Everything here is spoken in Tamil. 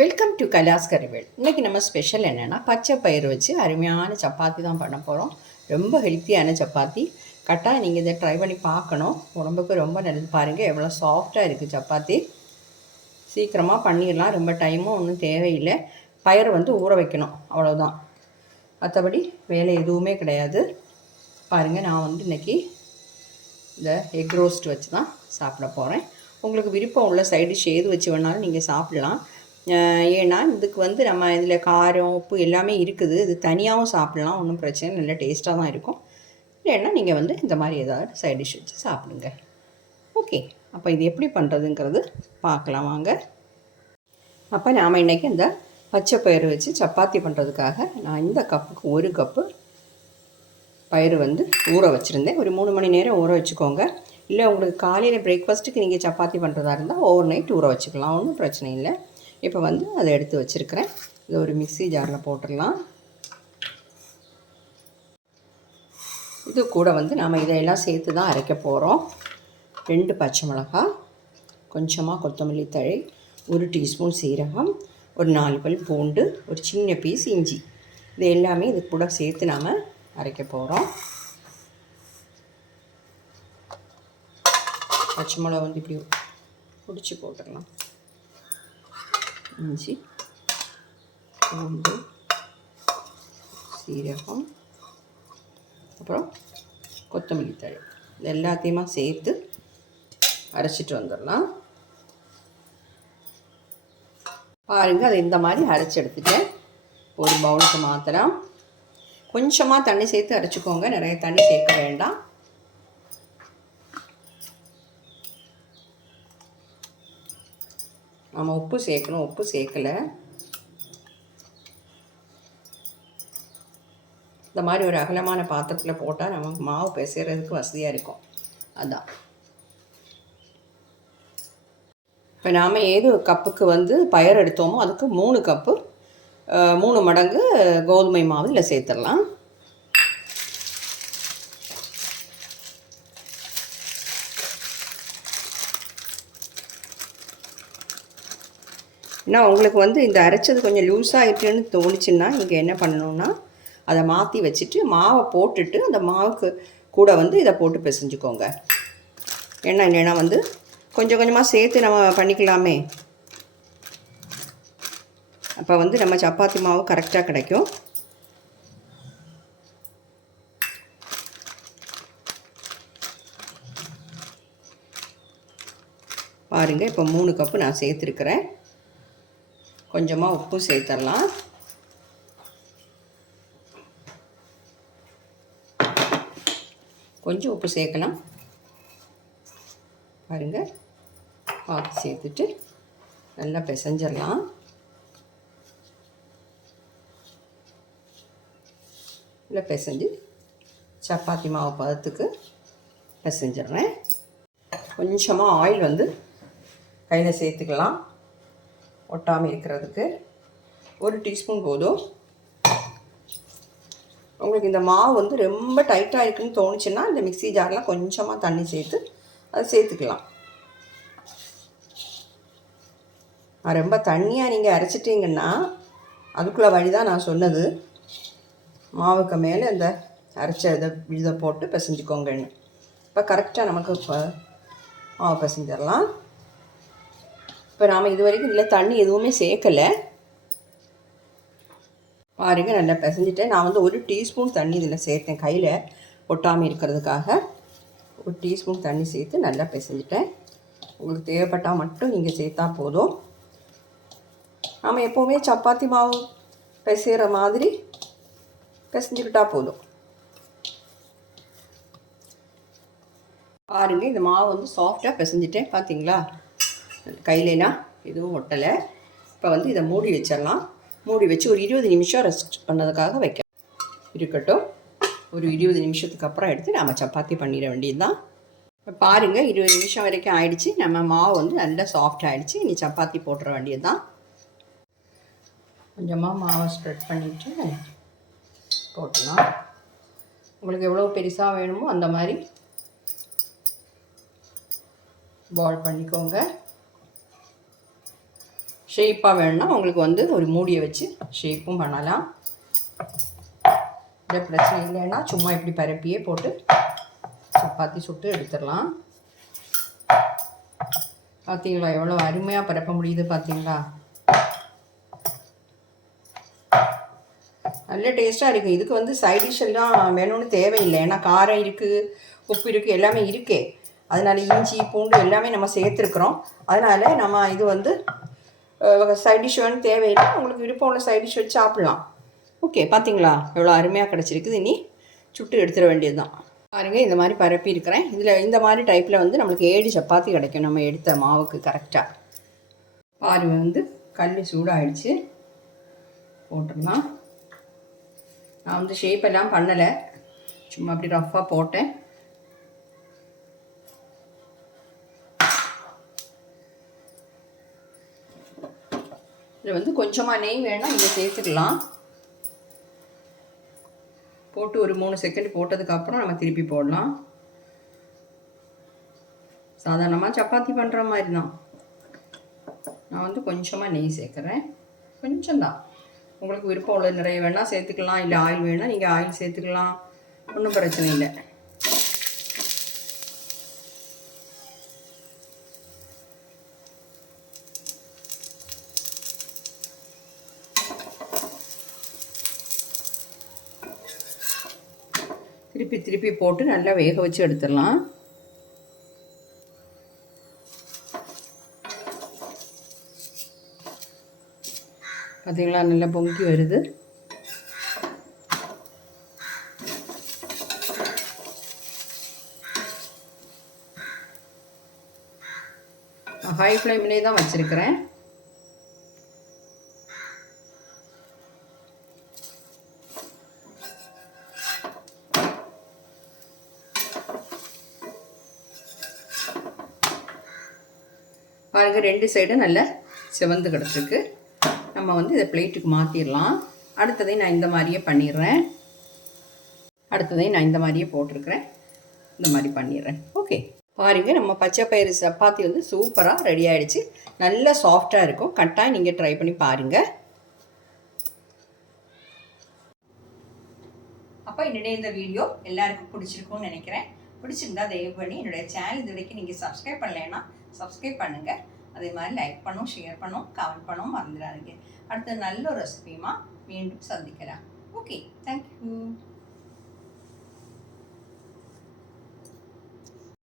வெல்கம் டு கைலாஸ் கறிவேல் இன்றைக்கி நம்ம ஸ்பெஷல் என்னென்னா பச்சை பயிர் வச்சு அருமையான சப்பாத்தி தான் பண்ண போகிறோம் ரொம்ப ஹெல்த்தியான சப்பாத்தி. கரெக்டாக நீங்கள் இதை ட்ரை பண்ணி பார்க்கணும். உடம்புக்கு ரொம்ப நல்லது. பாருங்கள் எவ்வளோ சாஃப்டாக இருக்குது சப்பாத்தி. சீக்கிரமாக பண்ணிடலாம். ரொம்ப டைமும் ஒன்றும் தேவையில்லை. பயிரை வந்து ஊற வைக்கணும். அவ்வளோதான் மற்றபடி வேலை எதுவுமே கிடையாது. பாருங்கள் நான் வந்து இன்றைக்கி இந்த எக் ரோஸ்ட் வச்சு தான் சாப்பிட போகிறேன் உங்களுக்கு விருப்பம் உள்ள சைடு ஷேது வச்சு வேணாலும் நீங்கள் சாப்பிட்லாம். ஏன்னா இதுக்கு வந்து நம்ம இதில் காரம் உப்பு எல்லாமே இருக்குது. இது தனியாகவும் சாப்பிடலாம். ஒன்றும் பிரச்சனை இல்லை, டேஸ்ட்டாக தான் இருக்கும். இல்லைன்னா நீங்கள் வந்து இந்த மாதிரி ஏதாவது சைட் டிஷ் வச்சு சாப்பிடுங்க. ஓகே அப்போ இது எப்படி பண்ணுறதுங்கிறது பார்க்கலாம் வாங்க. அப்போ நாம் இன்றைக்கி இந்த பச்சை பயிறு வச்சு சப்பாத்தி பண்ணுறதுக்காக நான் இந்த கப்புக்கு ஒரு கப்பு பயிறு வந்து ஊற வச்சுருந்தேன். ஒரு மூணு மணி நேரம் ஊற வச்சுக்கோங்க. இல்லை உங்களுக்கு காலையில் பிரேக்ஃபாஸ்ட்டுக்கு நீங்கள் சப்பாத்தி பண்ணுறதா இருந்தால் ஓவர் நைட் ஊற வச்சுக்கலாம். ஒன்றும் பிரச்சனை இல்லை. இப்போ வந்து அதை எடுத்து வச்சுருக்கிறேன். இது ஒரு மிக்ஸி ஜாரில் போட்டுடலாம். இது கூட வந்து நாம் இதையெல்லாம் சேர்த்து தான் அரைக்க போகிறோம் ரெண்டு பச்சை மிளகாய் கொஞ்சமாக கொத்தமல்லி தழை ஒரு டீஸ்பூன் சீரகம் ஒரு நாலு பல் பூண்டு ஒரு சின்ன பீஸ் இஞ்சி. இது எல்லாமே இது கூட சேர்த்து நாம் அரைக்க போகிறோம் பச்சை மிளகா வந்து இப்படி பிடிச்சி போட்டுடலாம். இஞ்சி பூண்டு சீரகம் அப்புறம் கொத்தமல்லி தழை இது எல்லாத்தையுமா சேர்த்து அரைச்சிட்டு வந்துடலாம் பாருங்கள் அதை இந்த மாதிரி அரைச்சி எடுத்துட்டேன் ஒரு பவுலுக்கு மாத்திரம் கொஞ்சமாக தண்ணி சேர்த்து அரைச்சிக்கோங்க நிறைய தண்ணி சேர்க்க வேண்டாம் நம்ம உப்பு சேர்க்கணும். உப்பு சேர்க்கலை. இந்த மாதிரி ஒரு அகலமான பாத்திரத்தில் போட்டால் நமக்கு மாவு பிசைகிறதுக்கு வசதியாக இருக்கும். அதான். இப்போ நாம் ஏது கப்புக்கு வந்து பயர் எடுத்தோமோ அதுக்கு மூணு கப்பு மூணு மடங்கு கோதுமை மாவு இதில் சேர்த்துடலாம். ஏன்னா உங்களுக்கு வந்து இந்த அரைச்சது கொஞ்சம் லூஸாகிட்டுன்னு தோணுச்சுன்னா இங்கே என்ன பண்ணணும்னா அதை மாற்றி வச்சுட்டு மாவை போட்டுட்டு அந்த மாவுக்கு கூட வந்து இதை போட்டு பிசைஞ்சுக்கோங்க. ஏன்னா இல்லைன்னா வந்து கொஞ்சம் கொஞ்சமாக சேர்த்து நம்ம பண்ணிக்கலாமே. அப்போ வந்து நம்ம சப்பாத்தி மாவு கரெக்டாக கிடைக்கும். பாருங்கள் இப்போ மூணு கப்பு நான் சேர்த்துருக்குறேன். கொஞ்சமாக உப்பு சேர்த்துடலாம் கொஞ்சம் உப்பு சேர்க்கலாம். பாருங்கள் பார்த்து சேர்த்துட்டு நல்லா பிசைஞ்சிடலாம் நல்லா பிசைஞ்சு சப்பாத்தி மாவு பதத்துக்கு பிசைஞ்சிடுறேன் கொஞ்சமாக ஆயில் வந்து கையில் சேர்த்துக்கலாம். ஒட்டாமல் இருக்கிறதுக்கு ஒரு டீஸ்பூன் போதும். உங்களுக்கு இந்த மாவு வந்து ரொம்ப டைட்டாக இருக்குன்னு தோணுச்சுன்னா இந்த மிக்ஸி ஜாரில் கொஞ்சமாக தண்ணி சேர்த்து அதை சேர்த்துக்கலாம். ரொம்ப தண்ணியாக நீங்கள் அரைச்சிட்டிங்கன்னா அதுக்குள்ளே வழி தான் நான் சொன்னது. மாவுக்கு மேலே இந்த அரைச்ச இதை இதை போட்டு பிசைஞ்சுக்கோங்கன்னு. இப்போ கரெக்டாக நமக்கு இப்போ மாவு பிசைஞ்சிடலாம். இப்போ நாம் இது வரைக்கும் இதில் தண்ணி எதுவுமே சேர்க்கலை. பாருங்கள் நல்லா பிசைஞ்சிட்டேன். நான் வந்து ஒரு டீஸ்பூன் தண்ணி இதில் சேர்த்தேன் கையில். ஒட்டாமல் இருக்கிறதுக்காக. ஒரு டீஸ்பூன் தண்ணி சேர்த்து நல்லா பிசைஞ்சிட்டேன். உங்களுக்கு தேவைப்பட்டால் மட்டும் நீங்கள் சேர்த்தா போதும். நாம் எப்போவுமே சப்பாத்தி மாவு பிசைகிற மாதிரி பிசைஞ்சிக்கிட்டால் போதும். பாருங்கள் இந்த மாவு வந்து சாஃப்டாக பிசைஞ்சிட்டேன். பார்த்தீங்களா கையிலலாம் எதுவும் ஒட்டலை. இப்போ வந்து இதை மூடி வச்சிடலாம். மூடி வச்சு ஒரு இருபது நிமிஷம் ரெஸ்ட் பண்ணதுக்காக வைக்க இருக்கட்டும். ஒரு இருபது நிமிஷத்துக்கு அப்புறம் எடுத்து நம்ம சப்பாத்தி பண்ணிட வேண்டியது தான் இப்போ பாருங்கள் இருபது நிமிஷம் வரைக்கும் ஆயிடுச்சு. நம்ம மாவு வந்து நல்லா சாஃப்ட் ஆகிடுச்சு இனி சப்பாத்தி போட்டுற வேண்டியது தான் கொஞ்சமாக மாவை ஸ்ப்ரெட் பண்ணிவிட்டு போட்டலாம் உங்களுக்கு எவ்வளோ பெருசாக வேணுமோ அந்த மாதிரி பால் பண்ணிக்கோங்க. ஷேப்பாக வேணும்னா உங்களுக்கு வந்து ஒரு மூடியை வச்சு ஷேப்பும் பண்ணலாம். இல்லை பிரச்சனை இல்லைன்னா சும்மா இப்படி பரப்பியே போட்டு சப்பாத்தி சுட்டு எடுத்துடலாம். பார்த்தீங்களா எவ்வளோ அருமையாக பரப்ப முடியுது பார்த்தீங்களா நல்ல டேஸ்ட்டாக இருக்குது இதுக்கு வந்து சைட் டிஷ் எல்லாம் வேணும்னு தேவையில்லை. ஏன்னா காரம் இருக்குது உப்பு இருக்குது எல்லாமே இருக்கே. அதனால் இஞ்சி பூண்டு எல்லாமே நம்ம சேர்த்துருக்குறோம். அதனால் நம்ம இது வந்து சைட் டிஷ் வேணும் தேவையில்லை. உங்களுக்கு விருப்பம் உள்ள சைட் டிஷ் வச்சு சாப்பிட்லாம். ஓகே பார்த்தீங்களா எவ்வளோ அருமையாக கிடச்சிருக்குது. இனி சுட்டு எடுத்துட வேண்டியது தான் பாருங்கள் இந்த மாதிரி பரப்பி இருக்கிறேன். இதில் இந்த மாதிரி டைப்பில் வந்து நம்மளுக்கு ஏழு சப்பாத்தி கிடைக்கும். நம்ம எடுத்த மாவுக்கு கரெக்டாக பாருங்கள் வந்து கல் சூடாகிடுச்சு போட்டுடலாம். நான் வந்து ஷேப் எல்லாம் பண்ணலை. சும்மா அப்படி ரஃப்பாக போட்டேன். இதில் வந்து கொஞ்சமாக நெய் வேணால் இங்கே சேர்த்துக்கலாம். போட்டு ஒரு மூணு செகண்ட் போட்டதுக்கப்புறம் நம்ம திருப்பி போடலாம். சாதாரணமாக சப்பாத்தி பண்ணுற மாதிரி தான் நான் வந்து கொஞ்சமாக நெய் சேர்க்குறேன். கொஞ்சம்தான். உங்களுக்கு விருப்பம் உள்ள நிறைய வேணால் சேர்த்துக்கலாம். இல்லை ஆயில் வேணால் நீங்கள் ஆயில் சேர்த்துக்கலாம். ஒன்றும் பிரச்சனை இல்லை. திருப்பி திருப்பி போட்டு நல்லா வேக வச்சு எடுத்துடலாம். பார்த்தீங்களா நல்லா பொங்கி வருது. ஹை ஃப்ளேம்லேயே தான் வச்சுருக்கிறேன். பாருங்கள் ரெண்டு சைடும் நல்லா சிவந்து கிடச்சிருக்கு. நம்ம வந்து இதை பிளேட்டுக்கு மாற்றிடலாம் அடுத்ததையும் நான் இந்த மாதிரியே பண்ணிடுறேன். அடுத்ததையும் நான் இந்த மாதிரியே போட்டிருக்கிறேன். இந்த மாதிரி பண்ணிடுறேன். ஓகே பாருங்கள் நம்ம பச்சை பயிறு சப்பாத்தி வந்து சூப்பராக ரெடி ஆகிடுச்சு நல்லா சாஃப்டாக இருக்கும். கட்டாயம் நீங்கள் ட்ரை பண்ணி பாருங்கள் அப்போ என்னுடைய இந்த வீடியோ எல்லாருக்கும் பிடிச்சிருக்கும்னு நினைக்கிறேன். பிடிச்சிருந்தா தயவு பண்ணி என்னுடைய சேனல் இது வரைக்கும் நீங்கள் சப்ஸ்கிரைப் பண்ணலைன்னா சப்ஸ்கிரைப் பண்ணுங்கள் அதே மாதிரி லைக் பண்ணும் ஷேர் பண்ணும் கமெண்ட் பண்ணும் மறந்துடாதீங்க. அடுத்த நல்ல ஒரு ரெசிபியுமா மீண்டும் சந்திக்கலாம். Okay thank you